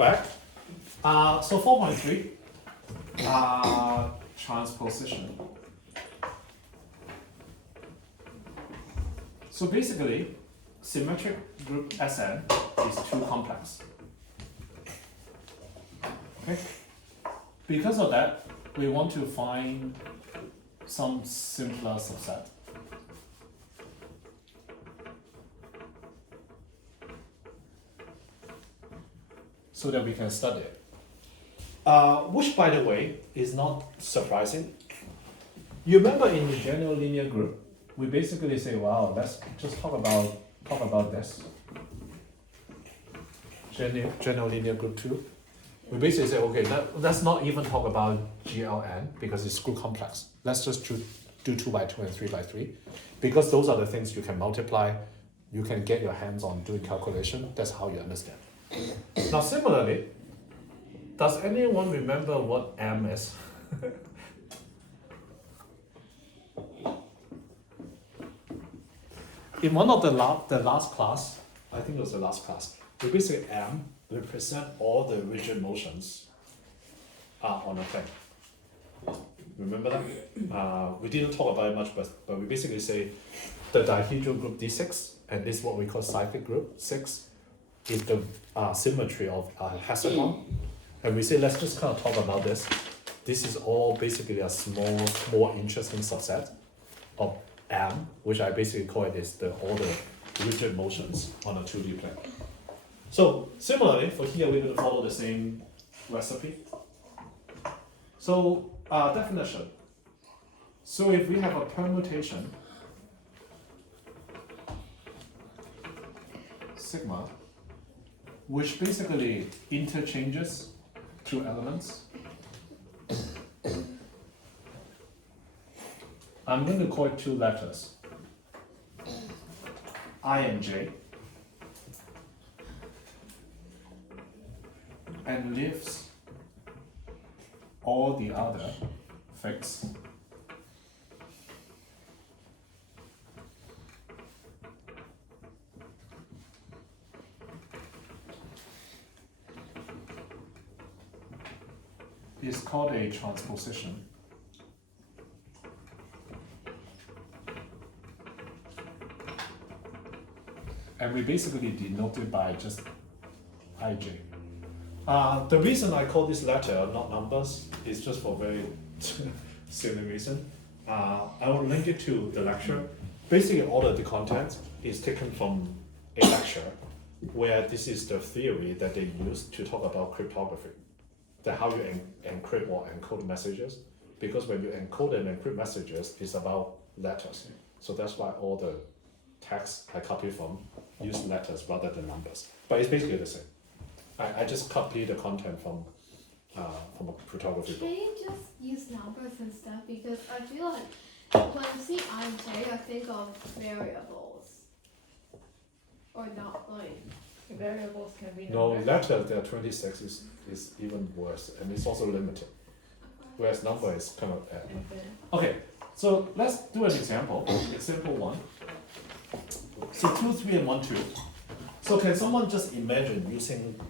back. So 4.3, transposition. So basically, symmetric group Sn is too complex. Okay? Because of that, we want to find some simpler subset. So that we can study it. Which, by the way, is not surprising. You remember in the general linear group, we basically say, wow, let's just talk about this. General linear group 2. We basically say, okay, let's not even talk about GLN because it's group complex. Let's just do 2 by 2 and 3 by 3 because those are the things you can multiply. You can get your hands on doing calculation. That's how you understand. Now, similarly, does anyone remember what M is? In one of the last class, I think it was the last class, we basically M represent all the rigid motions on a thing. Remember that? We didn't talk about it much, but we basically say the dihedral group D6, and this is what we call cyclic group 6, is the symmetry of hexagon. And we say, let's just kind of talk about this. This is all basically a small, more interesting subset of M, which I basically call it is all the rigid motions on a 2D plane. So similarly, for here, we're going to follow the same recipe. So definition. So if we have a permutation, sigma, which basically interchanges two elements, I'm going to call it two letters, I and J, and leaves all the other fixed. Is called a transposition. And we basically denote it by just ij. The reason I call this letter, not numbers, is just for very silly reason. I will link it to the lecture. Basically, all of the content is taken from a lecture where this is the theory that they use to talk about cryptography. That how you encrypt or encode messages. Because when you encode and encrypt messages, it's about letters. So that's why all the text I copy from use letters rather than numbers. But it's basically the same. I just copy the content from a cryptography book. Can you just use numbers and stuff? Because I feel like when I see ij, I think of variables. Or not, like variables can be No, numbers. letter, there are 26 is even worse, and it's also limited. Whereas number is kind of Okay, so let's do an example, example 1. So 2, 3, and 1, 2. So can someone just imagine using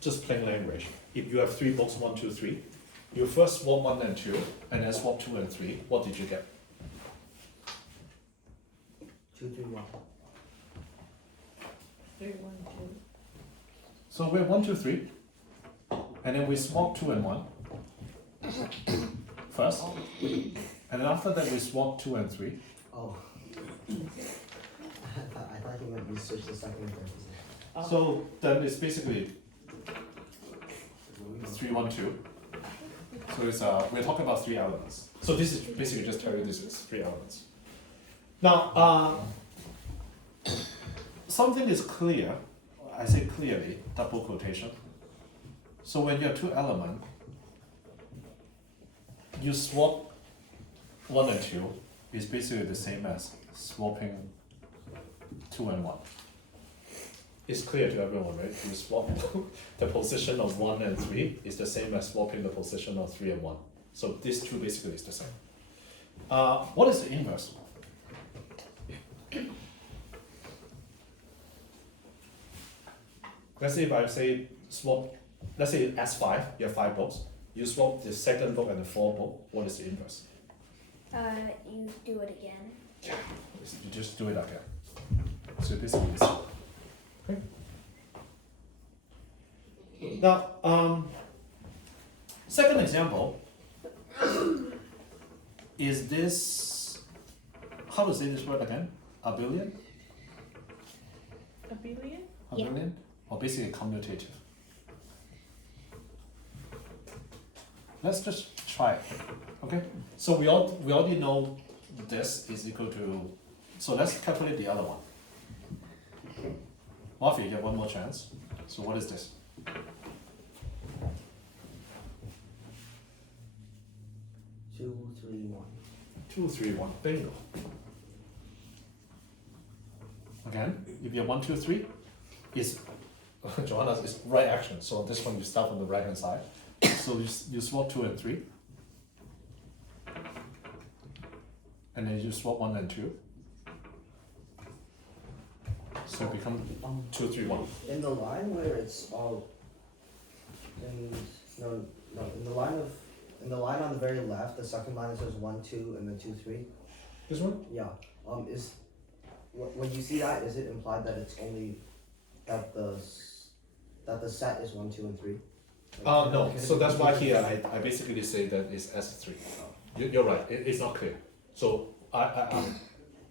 just plain language? If you have 3 books, 1, 2, 3, you first swap 1 and 2, and then swap 2 and 3, what did you get? 2, 3, 1. 3, 1, 2. So we have 1, 2, 3, and then we swap 2 and 1 first, and then after that we swap 2 and 3. Oh. I thought you meant we switched the second and third position. So then it's basically 3, 1, 2. So it's we're talking about 3 elements. So this is basically just telling you this is 3 elements. Now something is clear. I say clearly, double quotation. So when you have 2 elements, you swap 1 and 2 is basically the same as swapping 2 and 1. It's clear to everyone, right? You swap the position of 1 and 3 is the same as swapping the position of 3 and 1. So these two basically is the same. What is the inverse? Let's say if I say swap, let's say S5, you have 5 books, you swap the second book and the fourth book, what is the inverse? You do it again. Yeah, you just do it again. So this is okay. Now, second example is this. How to say this word again? Abelian? Abelian? Yeah. Abelian? Or basically commutative. Let's just try it. Okay? So we already know this is equal to. So let's calculate the other one. Rafi, you get one more chance. So what is this? 2, 3, 1. 2, 3, 1. Bingo. Again, if you have 1, 2, 3, is Joanna's is right action. So this one you start from the right hand side. So you swap 2 and 3. And then you swap 1 and 2. So it becomes 2, 3, 1. In the line where it's all, in the line on the very left, the second line it says 1, 2, and then 2, 3. This one? Yeah. When you see that, is it implied that it's only that the set is 1, 2, and 3? No. So that's why here I basically say that it's S3. You're right. It's not clear. So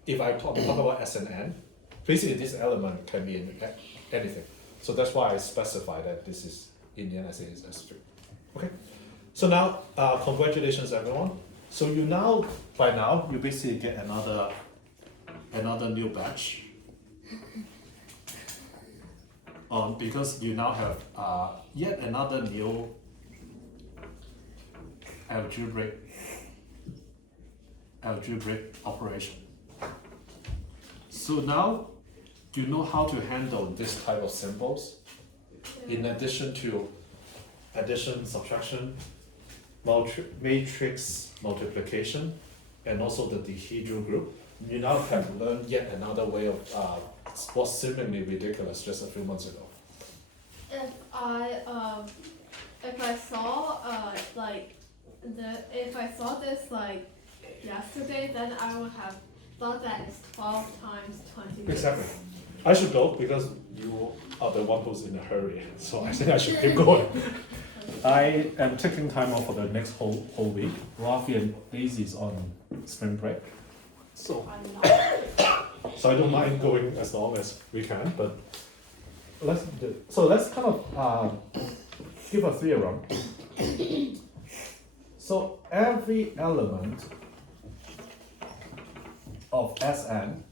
if I talk about S and N, basically this element can be in anything. So that's why I specify that this is in the end I say it's S3. Okay. So now congratulations everyone. So by now you basically get another new batch. Because you now have yet another new algebraic operation. So now you know how to handle this type of symbols in addition to addition, subtraction, matrix multiplication, and also the dihedral group. You now have learned yet another way of what's seemingly ridiculous just a few months ago. If I saw if I saw this like yesterday, then I would have thought that it's 12 times 20. Exactly. I should go because you are the one who's in a hurry. So I think I should keep going. I am taking time off for the next whole week. Rafi and Daisy is on spring break. So I don't mind going as long as we can, but let's kind of give a theorem. So every element of Sn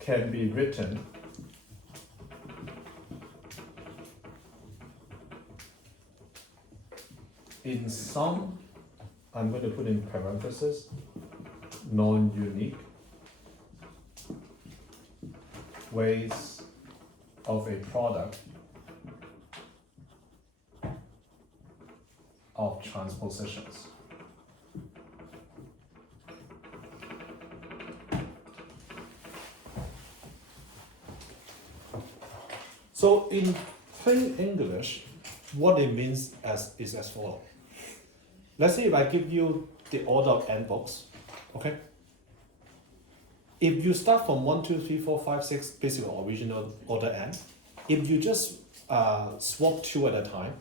can be written in some, I'm going to put in parentheses, non-unique ways of a product of transpositions. So in plain English, what it means is as follows. Let's say if I give you the order of n books, okay? If you start from 1, 2, 3, 4, 5, 6, basically original order n, if you just swap 2 at a time,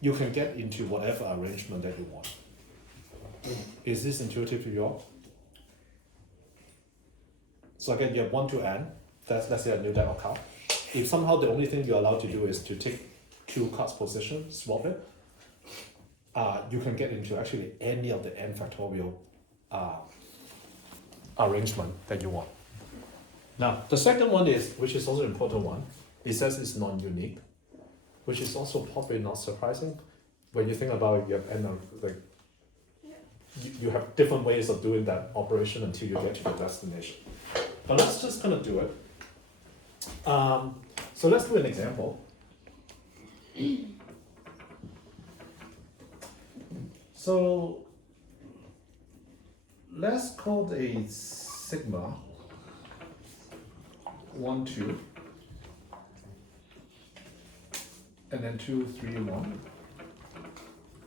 you can get into whatever arrangement that you want. Is this intuitive to you all? So again, you have 1 to n, that's let's say a new deck of cards. If somehow the only thing you're allowed to do is to take 2 cards position, swap it, you can get into actually any of the n factorial arrangement that you want. Now, the second one is, which is also an important one, it says it's non-unique, which is also probably not surprising. When you think about it, you have n, you have different ways of doing that operation until you get to the destination. But let's just kind of do it. So let's do an example. So let's call a sigma 1, 2. and then 2, 3, 1,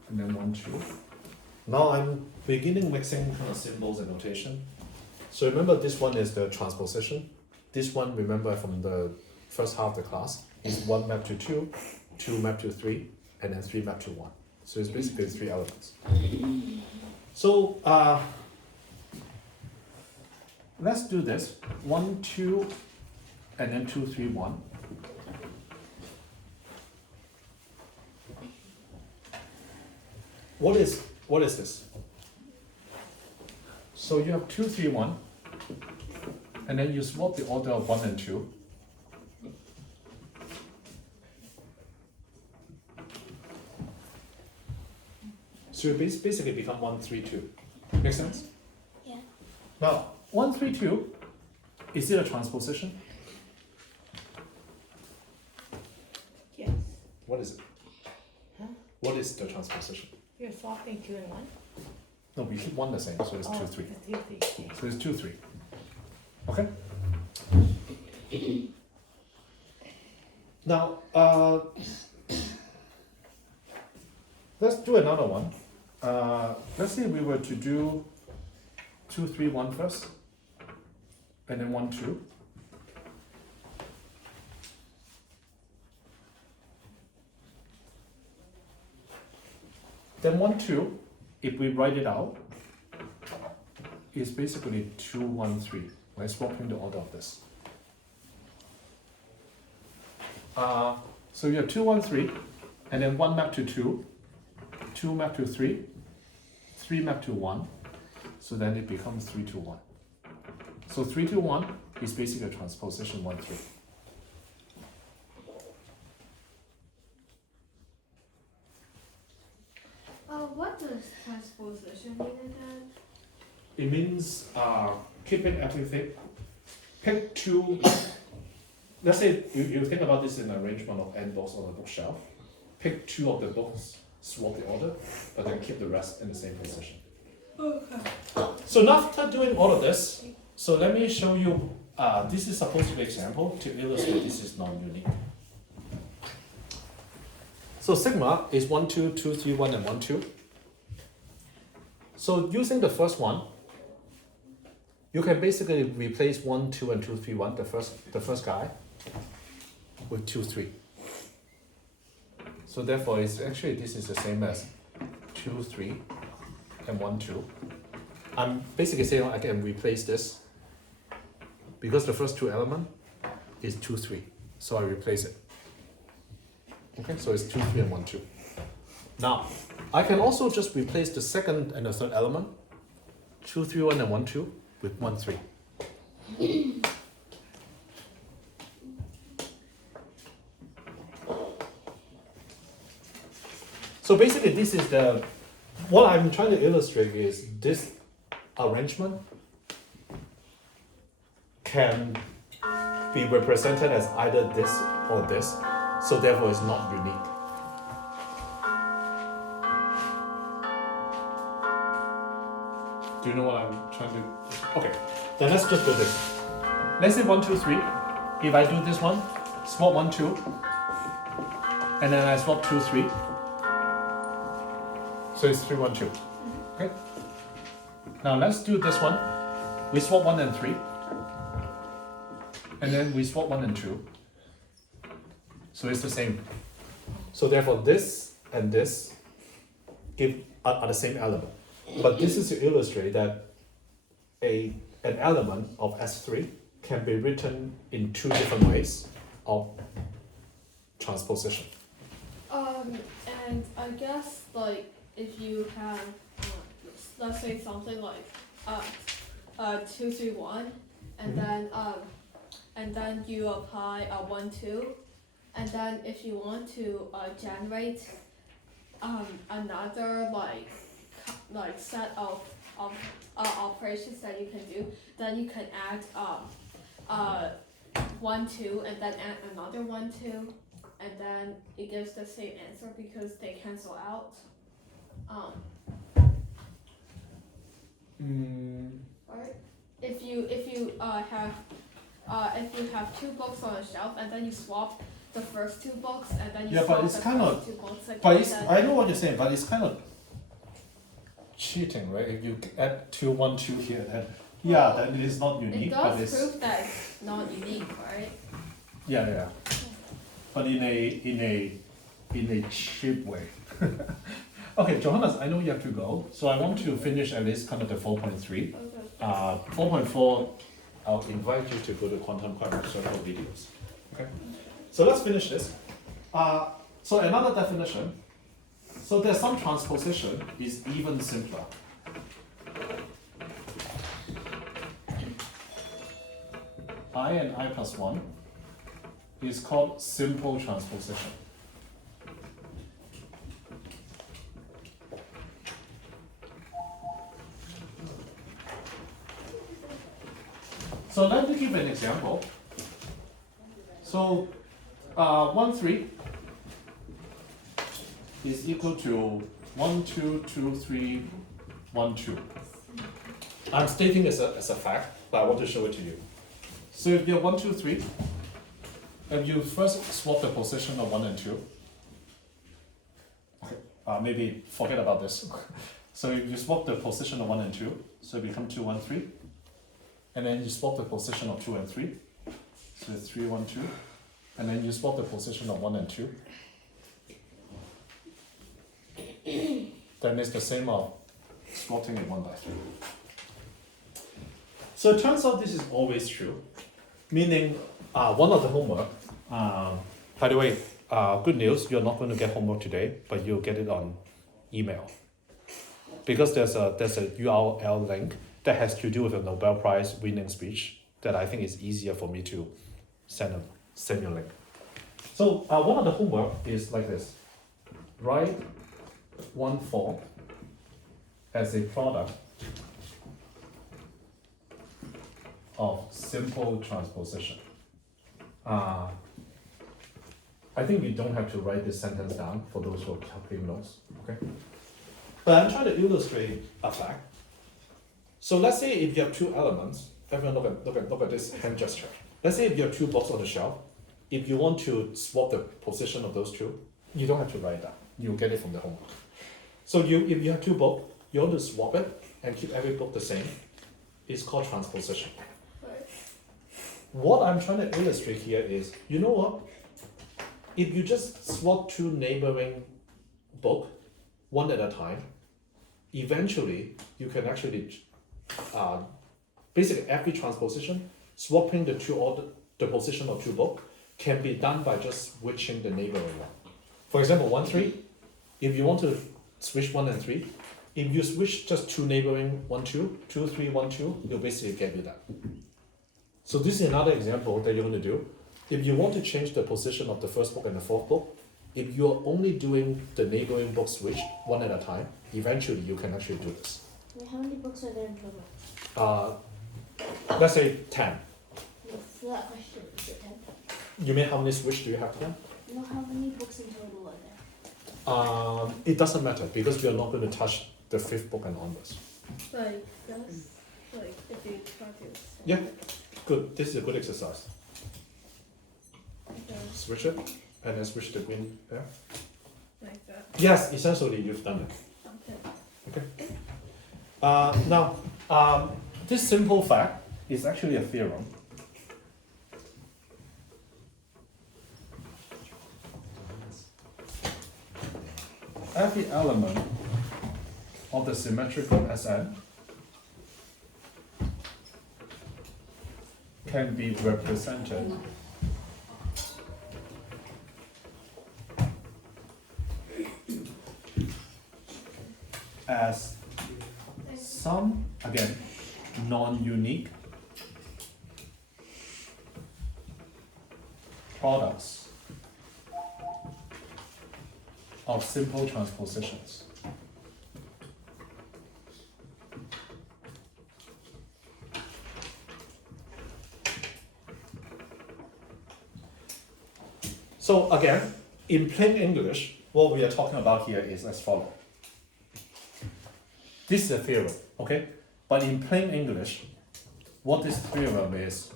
and then 1, 2. Now I'm beginning mixing kind of symbols and notation. So remember this one is the transposition. This one, remember from the first half of the class, is 1 map to 2, 2 map to 3, and then 3 map to 1. So it's basically 3 elements. So let's do this. 1, 2, and then 2, 3, 1. What is this? So you have 2, 3, 1, and then you swap the order of 1 and 2. So it basically become 1, 3, 2. Make sense? Yeah. Now, 1, 3, 2, is it a transposition? Yes. What is it? Huh? What is the transposition? You're swapping 2 and 1? No, we keep 1 the same, so it's 2, 3. It's 2, 3. Okay. So it's 2, 3. Okay? Now, let's do another one. Let's say we were to do 2, 3, 1 first, and then 1, 2. Then 1, 2, if we write it out, is basically 2, 1, 3. We're swapping the order of this. So you have 2, 1, 3, and then 1 map to 2, 2 map to 3, 3 map to 1. So then it becomes 3, 2, 1. So 3, 2, 1 is basically a transposition 1, 3. What does transposition mean again? It means keeping everything, pick 2. Let's say you think about this in arrangement of n books on a bookshelf. Pick 2 of the books, swap the order, but then keep the rest in the same position. Okay. So now after doing all of this, so let me show you, this is supposed to be an example to illustrate this is non-unique. So sigma is 1, 2, 2, 3, 1, and 1, 2. So using the first one, you can basically replace 1, 2, and 2, 3, 1, the first guy, with 2, 3. So therefore, it's actually this is the same as 2, 3, and 1, 2. I'm basically saying I can replace this because the first 2 element is 2, 3. So I replace it. Okay, so it's 2, 3, and 1, 2. Now, I can also just replace the second and the third element, 2, 3, 1, and 1, 2, with 1, 3. So basically, this is what I'm trying to illustrate is this arrangement can be represented as either this or this, so therefore it's not unique. Do you know what I'm trying to? Okay, then let's just do this. Let's say 1, 2, 3. If I do this one, swap 1, 2, and then I swap 2, 3. So it's 3, 1, 2. Okay. Now let's do this one. We swap 1 and 3, and then we swap 1 and 2. So it's the same. So therefore, this and this are the same element. But this is to illustrate that an element of S3 can be written in 2 different ways of transposition. And I guess like if you have let's say something like 2, 3, 1, and then you apply 1, 2, and then if you want to generate another like set of operations that you can do, then you can add 1, 2, and then add another 1, 2, and then it gives the same answer because they cancel out. Right? If you have 2 books on a shelf and then you swap the first two books and then you Yeah, but swap it's the kind first of- two books again. But it's, then- I know what you're saying, but it's kind of cheating, right? If you add 2, 1, 2 here, then yeah, then it is not it unique, but does it's prove that it's not unique, right? yeah. But in a cheap way. Okay, Johannes, I know you have to go, so I want to finish at least kind of the 4.3. Okay. 4.4, I'll invite you to go to Quantum Quadrant Circle videos. Okay, so let's finish this. So another definition. So there's some transposition is even simpler. I and I plus 1 is called simple transposition. So let me give an example. So 1, 3 is equal to 1, 2, 2, 3, 1, 2. I'm stating as a fact, but I want to show it to you. So if you have 1, 2, 3, and you first swap the position of 1 and 2, okay, maybe forget about this. So if you swap the position of 1 and 2, so it becomes 2, 1, 3, and then you swap the position of 2 and 3, so it's 3, 1, 2, and then you swap the position of 1 and 2, then it's the same of swapping it 1 by 3. So it turns out this is always true, meaning one of the homework, by the way, good news, you're not going to get homework today, but you'll get it on email. Because there's a URL link that has to do with a Nobel Prize winning speech that I think is easier for me to send you a link. So one of the homework is like this. Write 1, 4 as a product of simple transposition. I think you don't have to write this sentence down for those who are taking notes, okay? But I'm trying to illustrate a fact. So let's say if you have 2 elements, everyone look at this hand gesture. Let's say if you have 2 books on the shelf, if you want to swap the position of those 2, you don't have to write that. You'll get it from the homework. So if you have 2 books, you want to swap it and keep every book the same. It's called transposition. Right. What I'm trying to illustrate here is, you know what? If you just swap 2 neighboring books, one at a time, eventually you can actually, basically every transposition, swapping the position of 2 books can be done by just switching the neighboring one. For example, 1, 3, if you want to switch 1 and 3, if you switch just 2 neighboring 1, 2, 2, 3, 1, 2, you'll basically get you that. So this is another example that you're going to do. If you want to change the position of the first book and the fourth book, if you're only doing the neighboring book switch one at a time, eventually you can actually do this. Wait, how many books are there in total? Let's say 10. For that question, is it 10? You mean how many switch do you have to them? No, how many books in total are there? It doesn't matter because you're not going to touch the 5th book and onwards. Like this, like if you try to. Yeah. Good. This is a good exercise. Okay, Switch it and then switch the green there. like that. Yes, essentially you've done it. Okay. Now, this simple fact is actually a theorem. Every element of the symmetrical Sn can be represented as some, again, non-unique products of simple transpositions. So again, in plain English, what we are talking about here is as follows. This is a theorem, okay? But in plain English, what this theorem is,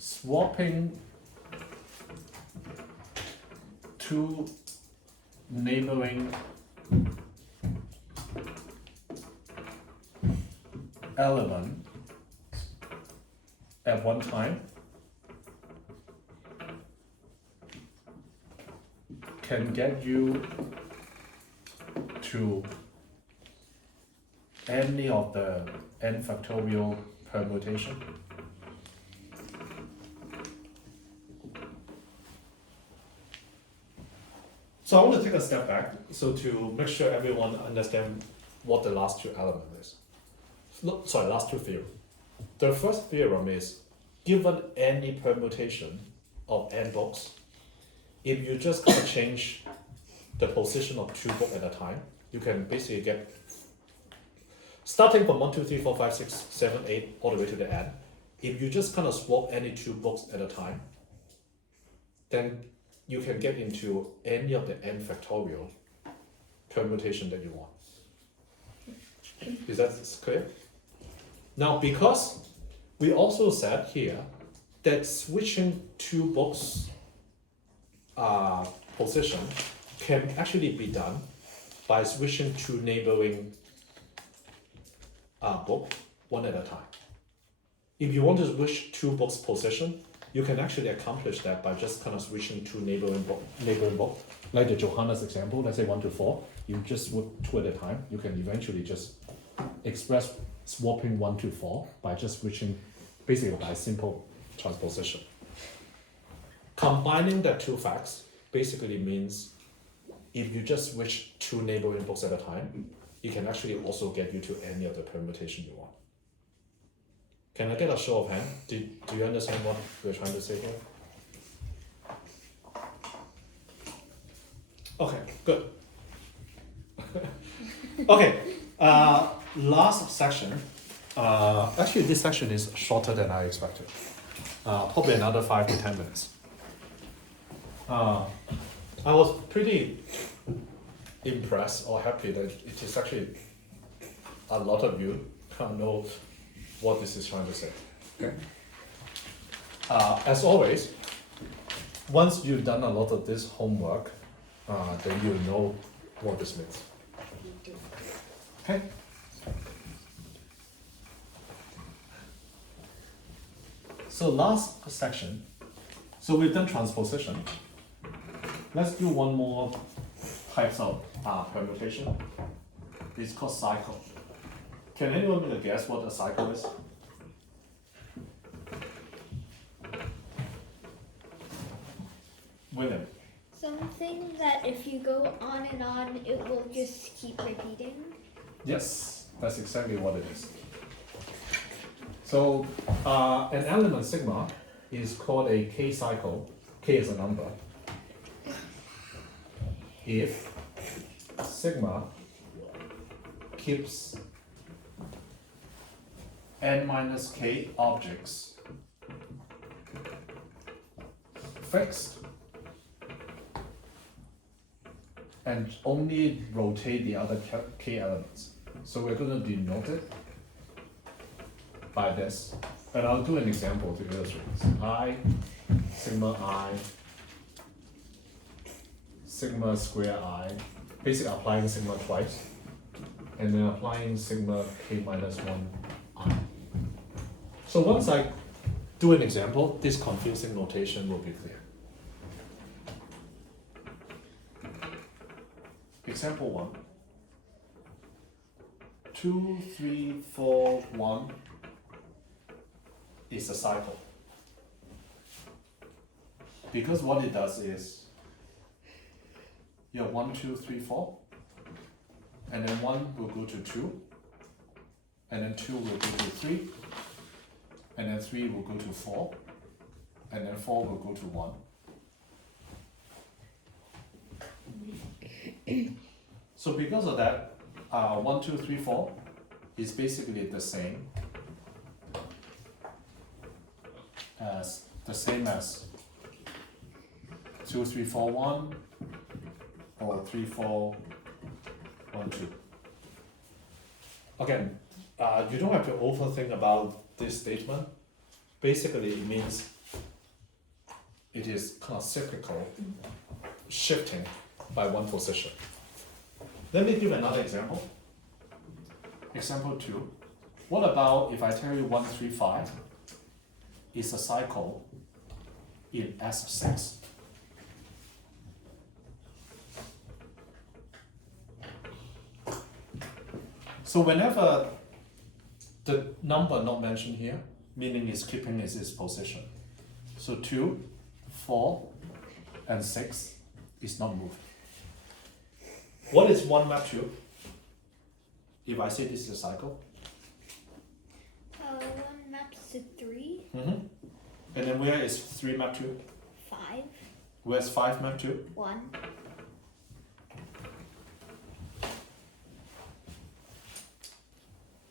swapping two neighboring element at one time can get you to any of the n factorial permutation. So I want to take a step back so to make sure everyone understand what the last two element is. Last two theorem. The first theorem is given any permutation of n books, if you just kind of change the position of two books at a time, you can basically get starting from 1, 2, 3, 4, 5, 6, 7, 8 all the way to the n. If you just kind of swap any two books at a time, then you can get into any of the n factorial permutation that you want. Is that clear? Now, because we also said here that switching two books position can actually be done by switching two neighboring book one at a time. If you want to switch two books position, you can actually accomplish that by just kind of switching two neighboring book. Like the Johannes example, let's say 1 to 4, you just swap two at a time. You can eventually just express swapping 1 to 4 by just switching, basically by simple transposition. Combining the two facts basically means if you just switch two neighboring books at a time, it can actually also get you to any of the permutation you want. Can I get a show of hand? Do you understand what we're trying to say here? Okay, good. Okay, last section. Actually, this section is shorter than I expected. Probably another 5 to 10 minutes. I was pretty impressed or happy that it is actually a lot of you know what this is trying to say. Okay. As always, once you've done a lot of this homework, then you know what this means. Okay. So last section. So we've done transposition. Let's do one more types of permutation. It's called cycle. Can anyone make a guess what a cycle is? William. Something that if you go on and on, it will just keep repeating. Yes, that's exactly what it is. So an element sigma is called a k cycle. K is a number. If sigma keeps n minus k objects fixed and only rotate the other k elements. So we're going to denote it by this. And I'll do an example to illustrate this. Sigma square I, basically applying sigma twice, and then applying sigma k minus 1 I. So once I do an example, this confusing notation will be clear. Example 1. 2, 3, 4, 1 is a cycle. Because what it does is you have 1, 2, 3, 4, and then 1 will go to 2, and then 2 will go to 3, and then 3 will go to 4, and then 4 will go to 1. So because of that, 1, 2, 3, 4 is basically the same as 2, 3, 4, 1 or 3, 4, 1, 2. Again, you don't have to overthink about this statement. Basically, it means it is kind of cyclical, shifting by one position. Let me give another example. Example 2. What about if I tell you 1, 3, 5 is a cycle in S6? So whenever the number not mentioned here, meaning it's keeping its position. So 2, 4, and 6 is not moved. What is 1 map to? If I say this is a cycle. 1 maps to 3, And then where is 3 map to? 5, Where's 5 map to? 1.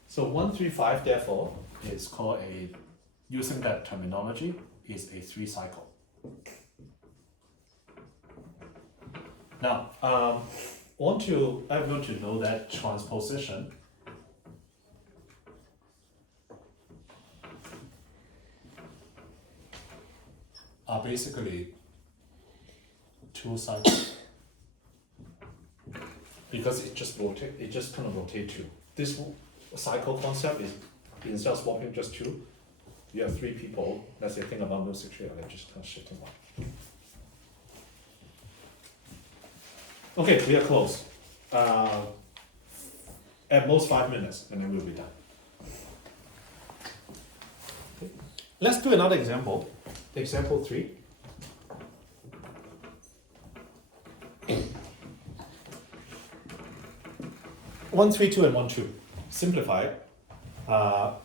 So 1, 3, 5 therefore is called using that terminology, is a 3 cycle. Now, I want everyone to know that transposition are basically 2 cycles. Because it just kind of rotate 2. This cycle concept is, instead of swapping just 2, you have 3 people, let's say think about those situation, they're just kind of shifting one. Okay, we are close. At most 5 minutes, and then we'll be done. Okay. Let's do another example. Example 3. One, 3, 2, and 1, 2. Simplify it.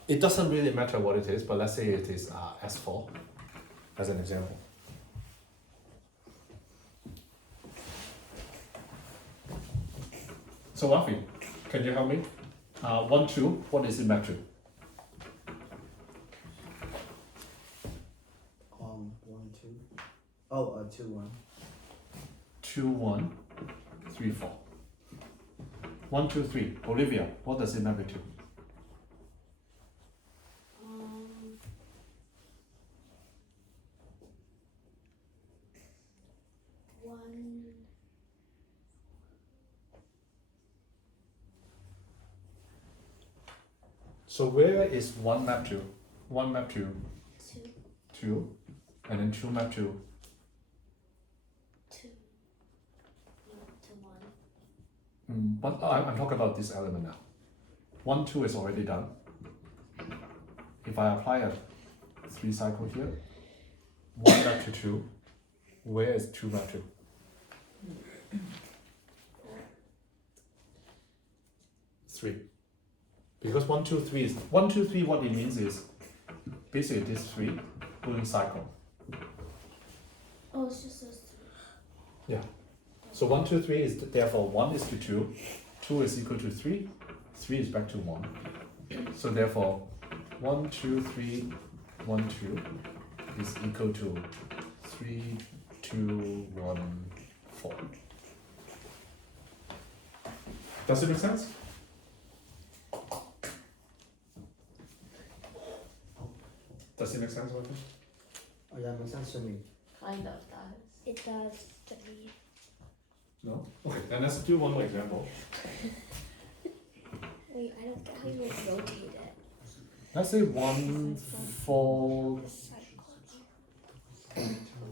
It doesn't really matter what it is, but let's say it is S4 as an example. So Rafi, can you help me? 1, 2, what is it map to? 1, 2. Oh, 2, 1. 2, 1, 3, 4. 1, 2, 3. Olivia, what does it map to? One. So where is 1 map to? 1 map to 2. 2, and then 2 map to 2. No, to 1. but I'm talking about this element now. 1, 2 is already done. If I apply a 3 cycle here, 1 map to 2, where is 2 map to? 3. Because 1, 2, 3 is 1, 2, 3. What it means is basically this 3 going cycle. Oh, it's just those 3. Yeah. So 1, 2, 3 is therefore 1 is to 2, 2 is equal to 3, 3 is back to 1. So therefore 1, 2, 3, 1, 2 is equal to 3, 2, 1, 4. Does it make sense? Does it make sense, Michael? Oh, yeah, makes sense to me. Kind of does. It does to me. No? Okay, then let's do one more example. Wait, I don't get how you would rotate it. Let's say 1, 4, The cycle.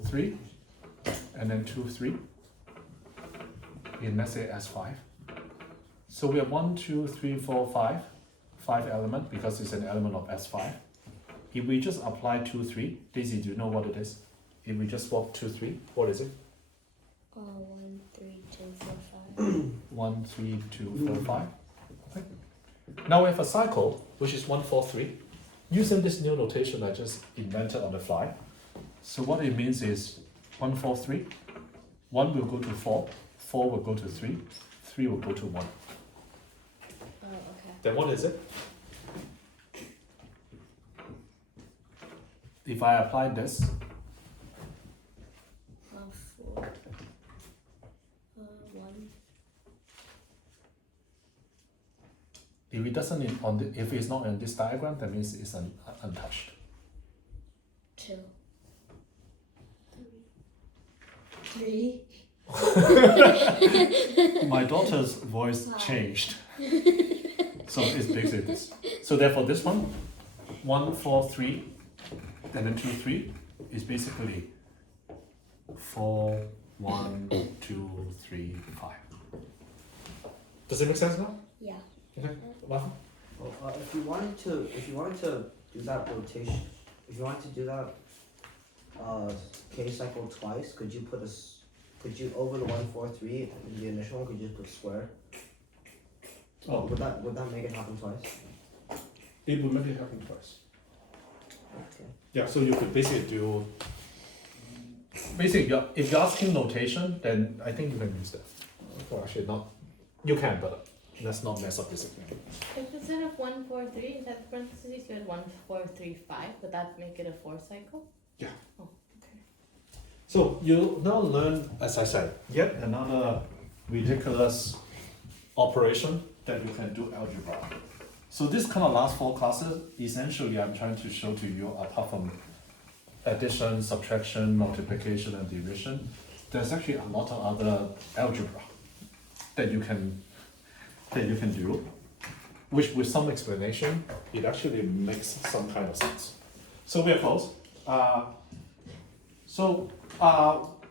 3, and then 2, 3. In let's say S5. So we have 1, 2, 3, 4, 5. 5 element because it's an element of S5. If we just apply 2, 3, Daisy, do you know what it is? If we just swap 2, 3, what is it? 1, 3, 2, 4, 5. 1, 3, 2, 4, 5. Okay. Now we have a cycle, which is 1, 4, 3. Using this new notation I just invented on the fly. So what it means is 1, 4, 3. 1 will go to 4, 4 will go to 3, 3 will go to 1. Oh, okay. Then what is it? If I apply this, 4. 1. if it doesn't if it's not in this diagram, that means it's untouched. 2. 3. 3. My daughter's voice changed. So it's basically this. So therefore this one, 1, 4, 3, and then 2, 3 is basically 4, 1, 2, 3, 5. Does it make sense now? Yeah. Okay. Well, Well, if you wanted to do that rotation, if you wanted to do that K cycle twice, could you over the 1, 4, 3 in the initial one, could you just put square? Oh. Would that make it happen twice? it will make it happen twice. Okay. Yeah, so you could basically do, if you're asking notation, then I think you can use that. Well, actually not, you can, but let's not mess up this again. If instead of 1, 4, 3, instead of parentheses, you had 1, 4, 3, 5, would that make it a 4 cycle? Yeah. Oh, okay. So you now learn, as I said, yet another ridiculous operation that you can do algebra. So this kind of last 4 classes, essentially I'm trying to show to you, apart from addition, subtraction, multiplication, and division, there's actually a lot of other algebra that you can do, which with some explanation, it actually makes some kind of sense. So we are close.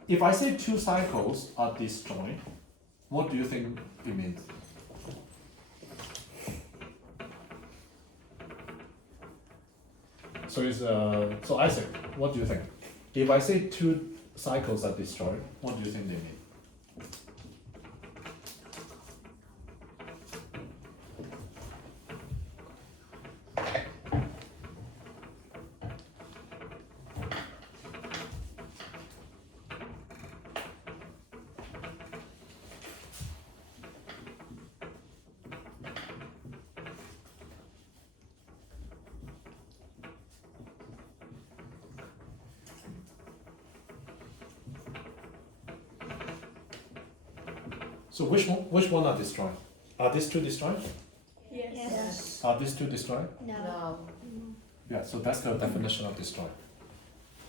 If I say 2 cycles are disjoint, what do you think it means? So Isaac, what do you think? If I say 2 cycles are disjoint, what do you think they mean? So which one are disjoint? Are these 2 disjoint? Yes. Yes. Are these 2 disjoint? No. Yeah, so that's the definition of disjoint.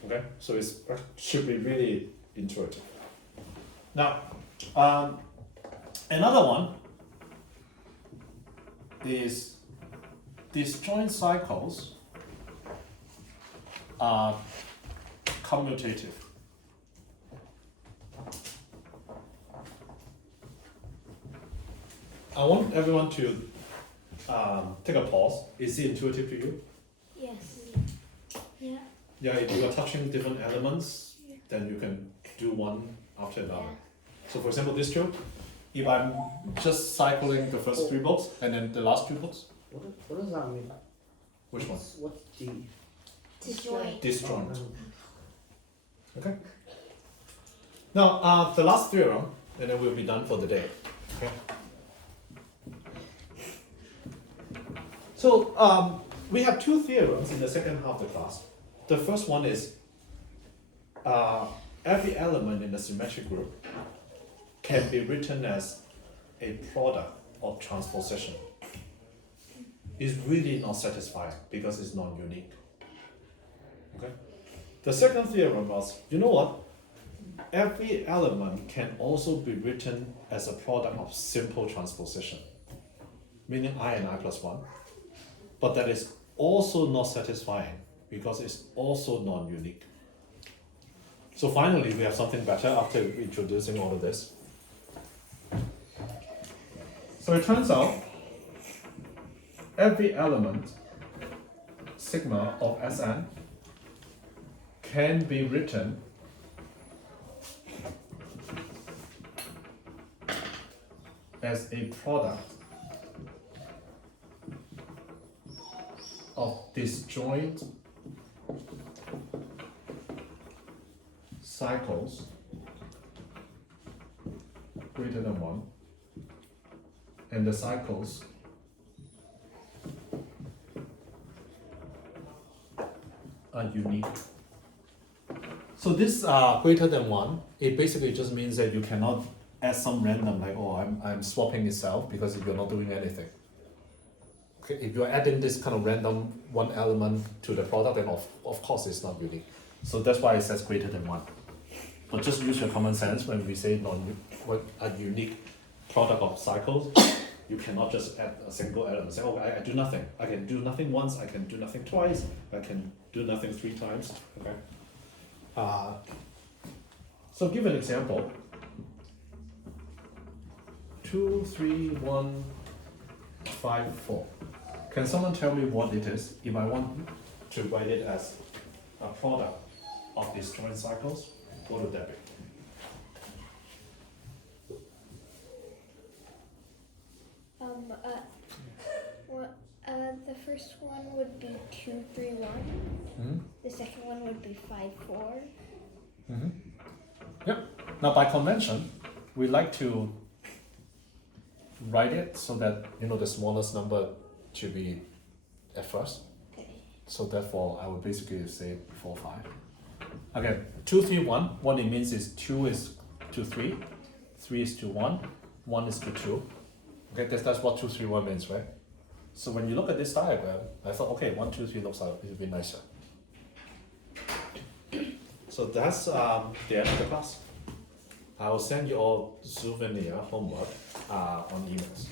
Okay, so it should be really intuitive. Now, another one is disjoint cycles are commutative. I want everyone to take a pause. Is it intuitive to you? Yes. Yeah. Yeah, if you are touching different elements, then you can do one after another. So for example, this 2, if I'm just cycling the first 3 books and then the last 2 books, What does that mean? which one? What's D? Disjoint. Disjoint. Okay. Now, the last theorem, and then we'll be done for the day. Okay. So we have 2 theorems in the second half of the class. The first one is every element in the symmetric group can be written as a product of transposition. It's really not satisfying because it's non-unique. Okay. The second theorem was, you know what? Every element can also be written as a product of simple transposition, meaning I and I plus 1. But that is also not satisfying because it's also non-unique. So finally, we have something better after introducing all of this. So it turns out every element sigma of Sn can be written as a product of disjoint cycles greater than 1, and the cycles are unique. So this greater than 1, it basically just means that you cannot add some random like, oh, I'm swapping itself, because if you're not doing anything. Okay, if you're adding this kind of random one element to the product, then of course it's not unique. So that's why it says greater than 1. but just use your common sense when we say what a unique product of cycles. You cannot just add a single element and say, oh, I do nothing. I can do nothing once, I can do nothing twice, I can do nothing 3 times. Okay. So give an example. 2, 3, 1, 5, 4. Can someone tell me what it is if I want to write it as a product of disjoint cycles? What would that be? The first one would be 2, 3, 1. Mm-hmm. The second one would be 5, 4. Mm-hmm. Yep. Now by convention, we like to write it so that the smallest number should be at first. Okay. So therefore, I would basically say 4, 5. Again, 2, 3, 1. What it means is 2 is to 3, 3 is to 1, 1 is to 2. Okay, that's what 2, 3, 1 means, right? So when you look at this diagram, I thought, okay, 1, 2, 3 looks like it would be nicer. So that's the end of the class. I will send you all souvenir homework on emails.